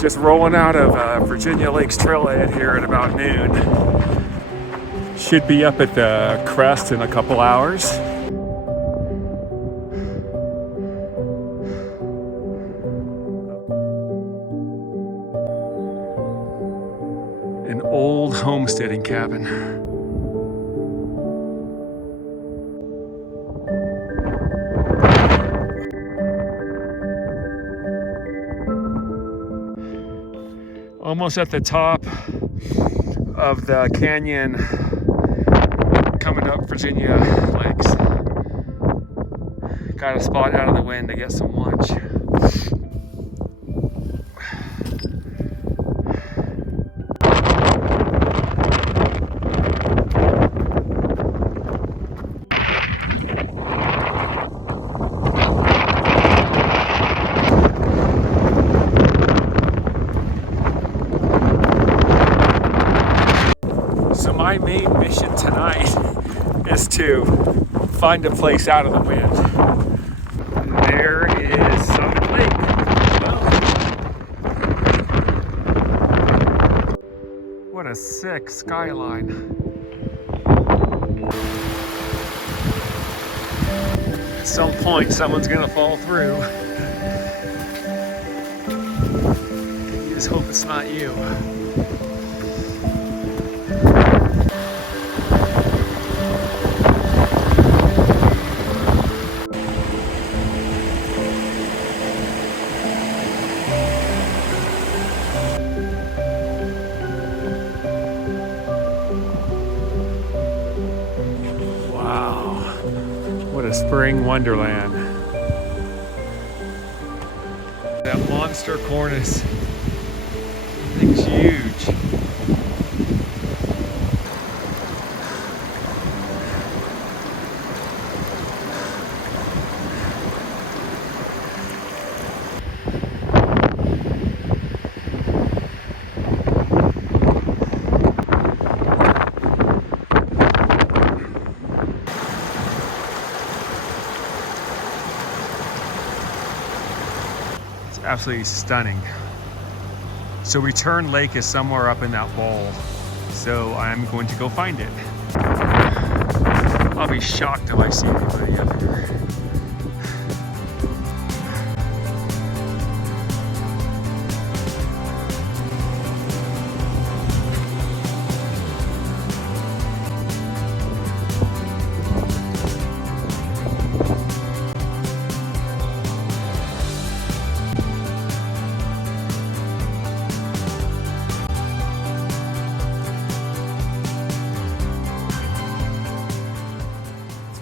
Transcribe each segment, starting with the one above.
Just rolling out of Virginia Lakes Trailhead here at about noon. Should be up at the crest in a couple hours. An old homesteading cabin. Almost at the top of the canyon coming up Virginia Lakes. Got a spot out of the wind to get some lunch. My main mission tonight is to find a place out of the wind. There is Summit Lake. What a sick skyline. At some point, someone's gonna fall through. You just hope it's not you. What a spring wonderland. That monster cornice. Thing's huge. Absolutely stunning. So Return Lake is somewhere up in that bowl. So I'm going to go find it. I'll be shocked if I see anybody up here.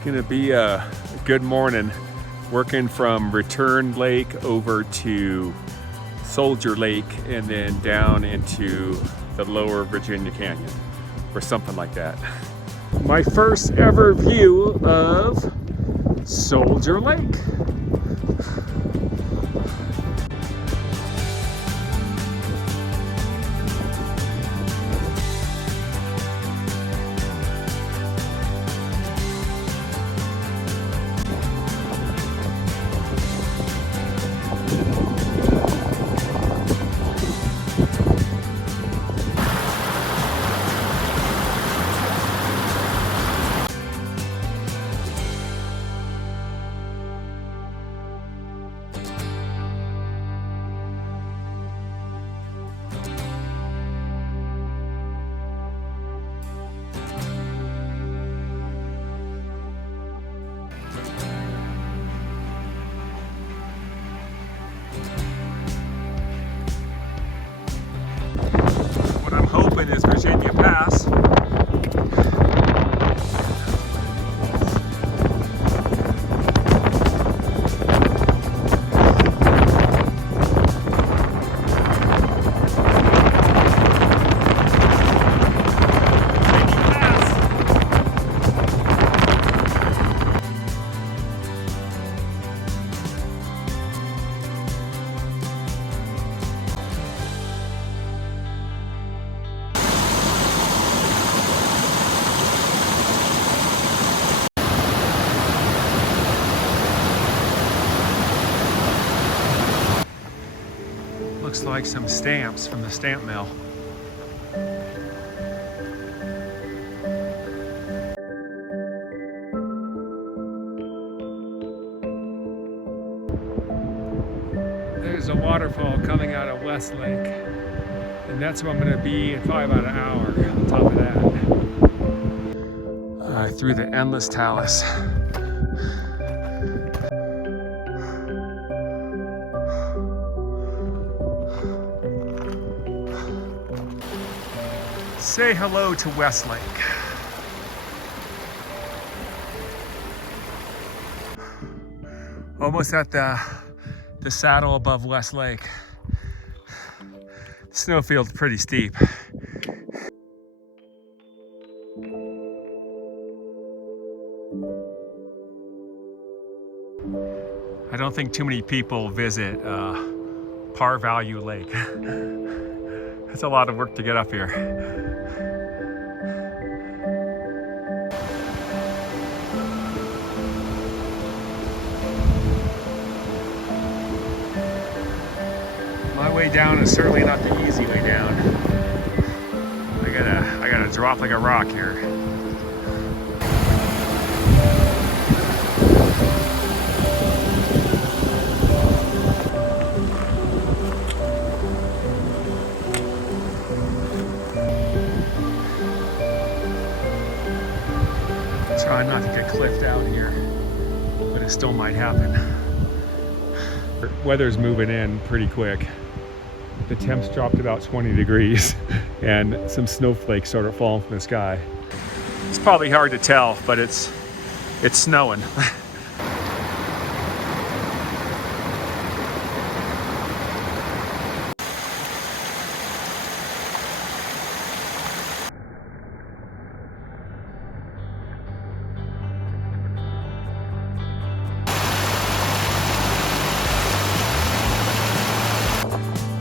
Gonna be a good morning working from Return Lake over to Soldier Lake and then down into the lower Virginia Canyon or something like that. My first ever view of Soldier Lake. Is Virginia Pass. Looks like some stamps from the stamp mill. There's a waterfall coming out of West Lake, and that's where I'm going to be in probably about an hour on top of that. Through the endless talus. Say hello to West Lake. Almost at the saddle above West Lake. The snowfield's pretty steep. I don't think too many people visit Par Value Lake. It's a lot of work to get up here. My way down is certainly not the easy way down. I gotta drop like a rock here. Try not to get cliffed out here, but it still might happen. Weather's moving in pretty quick. The temps dropped about 20 degrees and some snowflakes started falling from the sky. It's probably hard to tell, but it's snowing.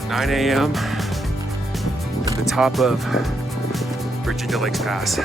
(9 a.m. at the top of Virginia Lakes Pass.